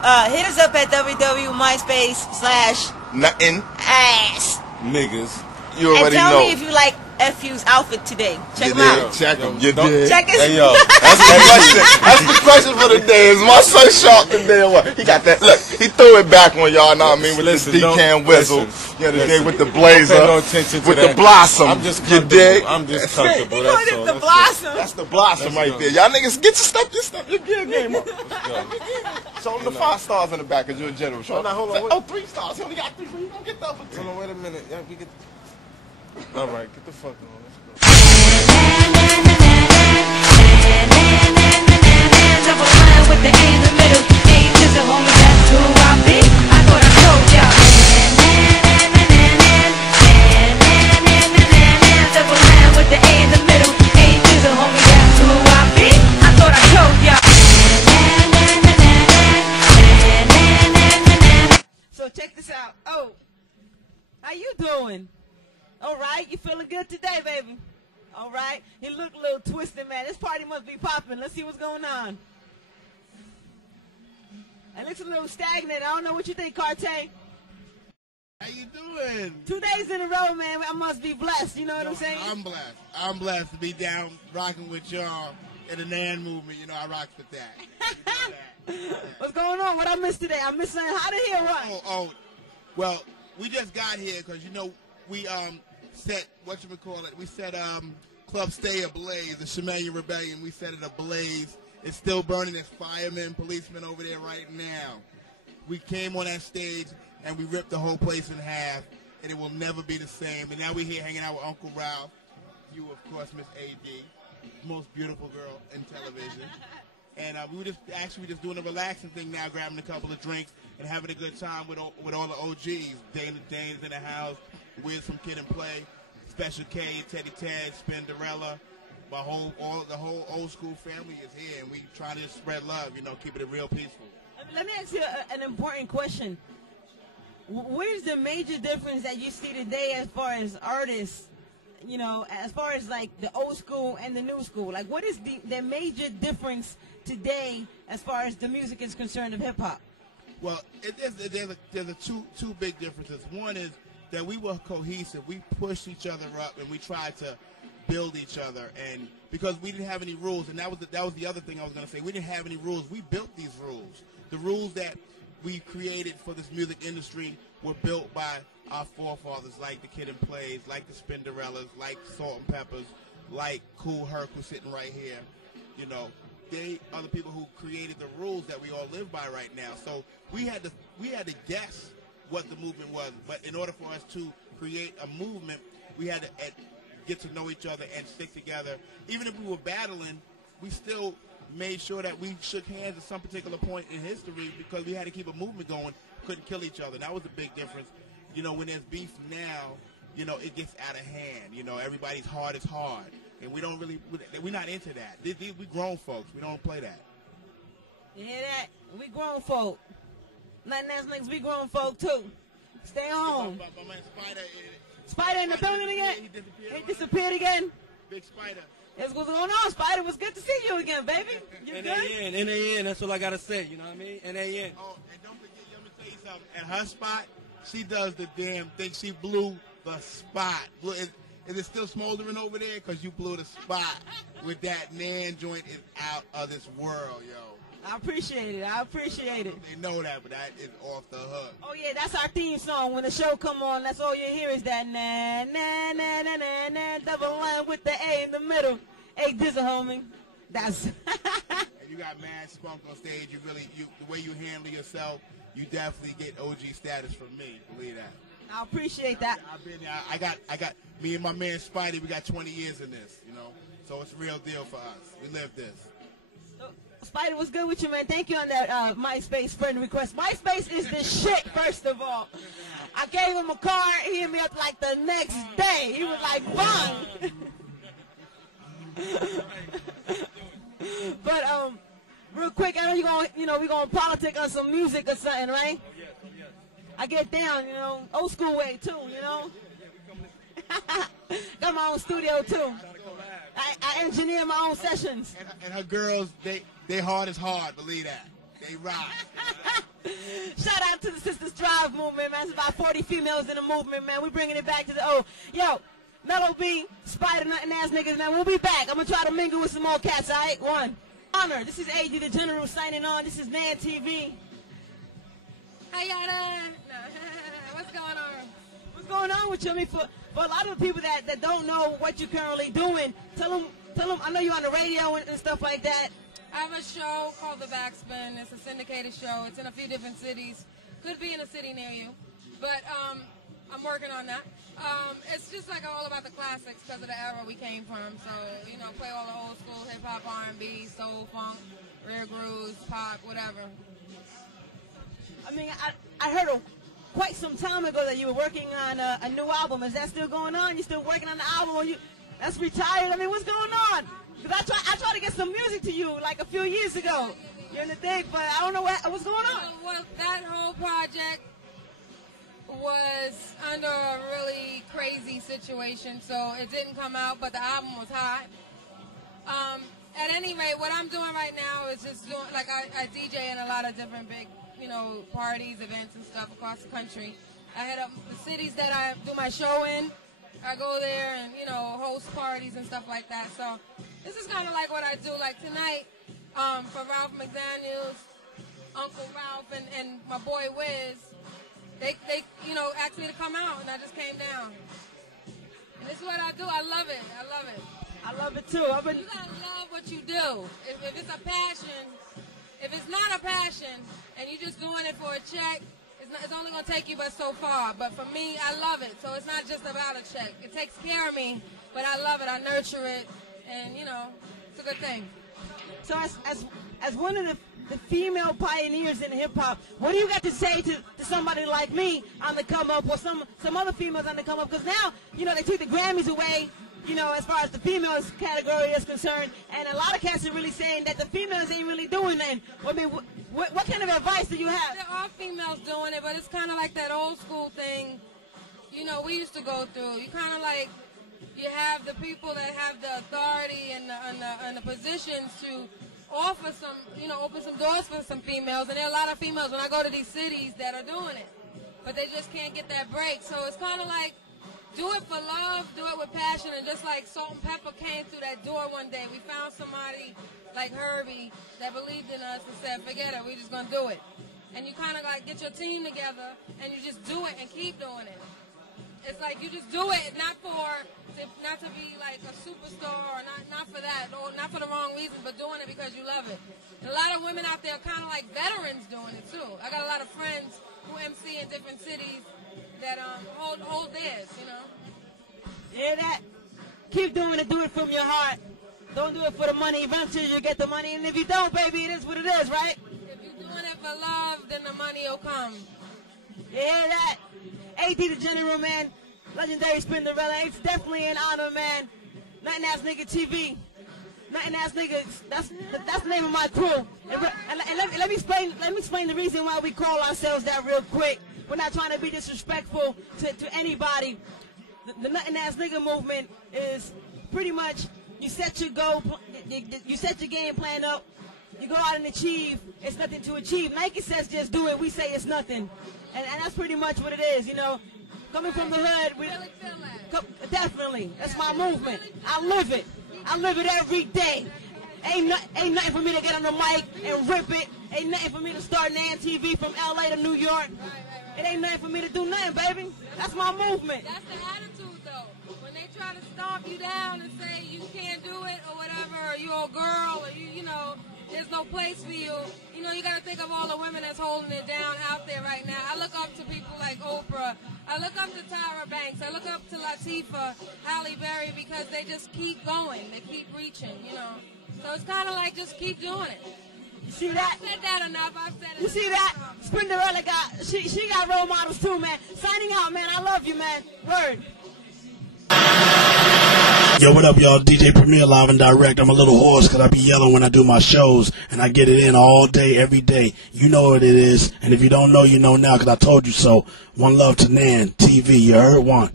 Hit us up at www.myspace/ Nothing. ass. Niggas. You already and tell know. me if you like FU's outfit today. Check him out. Check him. You did. Check his. Hey, yo. That's the question. That's the question for the day. Is my son sharp today or what? He got that. Look, he threw it back on y'all, know what I mean? With the decam whistle. You know, the day with the blazer. No attention to with that. the blossom. I'm just you dig? I'm just comfortable. That's all. The blossom. That's the blossom right there. Y'all niggas get your gear game up. Show him the 5 stars in the back because you're a general. Show him. Hold on. Oh, 3 stars. He only got 3. You don't get the other 2. Hold on, wait a minute. Yeah, we get. All right, get the fuck on. Let's go. Double line with the A in the middle. A to the homie, that's who I be. I thought I told y'all. Double line with the A in the middle. A to the homie, that's who I be. I thought I told y'all. So check this out. Oh, how you doing? All right, you feeling good today, baby? All right, he looked a little twisted, man. This party must be popping. Let's see what's going on. It looks a little stagnant. I don't know what you think, Carte. How you doing? 2 days in a row, man. I must be blessed. You know what I'm saying? I'm blessed. I'm blessed to be down rocking with y'all in the NAN movement. You know, I rock with that. What's going on? What I missed today? I missed something. How to hear what? Well, we just got here because, you know, we set, we set Club Stay ablaze, the Premire Rebellion. We set it ablaze. It's still burning. There's firemen, policemen over there right now. We came on that stage and we ripped the whole place in half, and it will never be the same. And now we're here hanging out with Uncle Ralph. You, of course, Miss A.D, most beautiful girl in television. And we were just doing a relaxing thing now, grabbing a couple of drinks and having a good time with all the OGs. Dane's in the house, Wiz from Kid and Play, Special K, Teddy Tag, Spinderella. The whole old school family is here, and we try to spread love, you know, keep it real peaceful. Let me ask you an important question. What is the major difference that you see today as far as artists, you know, as far as like the old school and the new school? Like, what is the major difference today as far as the music is concerned of hip-hop? Well, there's two big differences. One is that we were cohesive. We pushed each other up, and we tried to build each other, and because we didn't have any rules, and that was the other thing I was going to say. We didn't have any rules. We built these rules. The rules that we created for this music industry were built by our forefathers, like the Kid and Plays, like the Spinderellas, like Salt and Peppers, like Kool Herc, who's sitting right here. You know, they are the people who created the rules that we all live by right now. So we had to guess what the movement was, but in order for us to create a movement, we had to get to know each other and stick together. Even if we were battling, we still made sure that we shook hands at some particular point in history because we had to keep a movement going. Couldn't kill each other. That was a big difference. You know, when there's beef now, you know, it gets out of hand. You know, everybody's hard is hard. And we're not into that. We grown folks. We don't play that. You hear that? We grown folk. Nothing else niggas, we grown folk too. Stay home. My man Spider in the building again? He disappeared again? Big Spider. What's going on, Spider? It was good to see you again, baby. You good? NAN, that's all I got to say, you know what I mean? NAN. Oh, and don't forget, let me tell you something. At her spot, she does the damn thing. She blew the spot. Is it still smoldering over there? Because you blew the spot with that NAN joint is out of this world, yo. I appreciate it. I appreciate it. They know that, but that is off the hook. Oh, yeah, that's our theme song. When the show come on, that's all you hear is that na na na na na na double line with the A in the middle. A.D the General, homie. That's And you got mad spunk on stage. The way you handle yourself, you definitely get OG status from me. Believe that. I appreciate that. I've been there. I got me and my man Spidey. We got 20 years in this, you know. So it's a real deal for us. We live this. Spider, what's good with you, man? Thank you on that MySpace friend request. MySpace is the shit, first of all. I gave him a card. He hit me up like the next day. He was like, bang. But real quick, I know we're gonna politic on some music or something, right? Oh, yes. I get down, you know, old school way too, you know. Got my own studio too. I engineer my own sessions. And her girls, they hard as hard, believe that. They rock. Shout out to the Sisters Drive movement, man. It's about 40 females in the movement, man. We bringing it back to the old. Yo, Mellow B, Spider, nothing ass niggas, man. We'll be back. I'm going to try to mingle with some more cats, all right? One. Honor. This is A.D The General signing on. This is NANTV. How y'all doing? No. What's going on? What's going on with you? I mean, for a lot of the people that don't know what you're currently doing, tell them, I know you're on the radio and stuff like that. I have a show called The Backspin. It's a syndicated show. It's in a few different cities. Could be in a city near you. But I'm working on that. It's just like all about the classics because of the era we came from. So, you know, play all the old school hip-hop, R&B, soul, funk, rare grooves, pop, whatever. I mean, I heard quite some time ago that you were working on a new album. Is that still going on? You still working on the album? Or that's retired? I mean, what's going on? Because I tried to get some music to you like a few years ago. You're in the thing, but I don't know what's going on. Well, that whole project was under a really crazy situation, so it didn't come out, but the album was hot. At any rate, what I'm doing right now is just doing, like I DJ in a lot of different big, you know, parties, events and stuff across the country. I head up the cities that I do my show in. I go there and, you know, host parties and stuff like that. So this is kind of like what I do. Like tonight, for Ralph McDaniels, Uncle Ralph, and my boy Wiz, they you know, asked me to come out, and I just came down. And this is what I do. I love it. I love it. I love it too. You gotta love what you do. If it's a passion, if it's not a passion, and you're just doing it for a check, it's only going to take you but so far. But for me, I love it. So it's not just about a check. It takes care of me, but I love it. I nurture it. And, you know, it's a good thing. So as one of the female pioneers in hip-hop, what do you got to say to somebody like me on the come-up or some other females on the come-up? Because now, you know, they took the Grammys away, you know, as far as the females category is concerned. And a lot of cats are really saying that the females ain't really doing nothing. I mean, what kind of advice do you have? There are females doing it, but it's kind of like that old school thing, you know, we used to go through. You kind of like, you have the people that have the authority and the positions to offer some, you know, open some doors for some females. And there are a lot of females when I go to these cities that are doing it, but they just can't get that break. So it's kind of like, do it for love, do it with passion, and just like Salt and Pepper came through that door one day, we found somebody like Herbie that believed in us and said, forget it, we're just going to do it. And you kind of like get your team together, and you just do it and keep doing it. It's like you just do it, not to be like a superstar, or not for that, or not for the wrong reason, but doing it because you love it. And a lot of women out there are kind of like veterans doing it too. I got a lot of friends who MC in different cities that hold theirs, you know. Hear that? Keep doing it. Do it from your heart. Don't do it for the money. Eventually you'll get the money. And if you don't, baby, it is what it is, right? If you're doing it for love, then the money will come. You hear that? A.D The General, man. Legendary Spinderella. It's definitely an honor, man. Nothing Ass Nigga TV. Nothing Ass Nigga. That's the name of my crew. And let me explain the reason why we call ourselves that real quick. We're not trying to be disrespectful to anybody. The Nothing Ass Nigga movement is pretty much you set your goal, you set your game plan up, you go out and achieve. It's nothing to achieve. Nike says just do it. We say it's nothing, and that's pretty much what it is. You know, coming from the hood, we really feel that. Definitely. That's my movement. I live it. I live it every day. Ain't nothing for me to get on the mic and rip it. Ain't nothing for me to start NANTV from LA to New York. It ain't nothing for me to do nothing, baby. That's my movement. That's the attitude, though. When they try to stomp you down and say you can't do it or whatever, or you're a girl, or you know, there's no place for you. You know, you got to think of all the women that's holding it down out there right now. I look up to people like Oprah. I look up to Tyra Banks. I look up to Latifah, Halle Berry, because they just keep going. They keep reaching, you know. So it's kind of like just keep doing it. You see that? I've said that enough. I've said it. You see that? Spinderella got, she got role models too, man. Signing out, man. I love you, man. Word. Yo, what up, y'all? DJ Premiere live and direct. I'm a little hoarse because I be yelling when I do my shows, and I get it in all day, every day. You know what it is, and if you don't know, you know now because I told you so. One love to NANTV. You heard? One.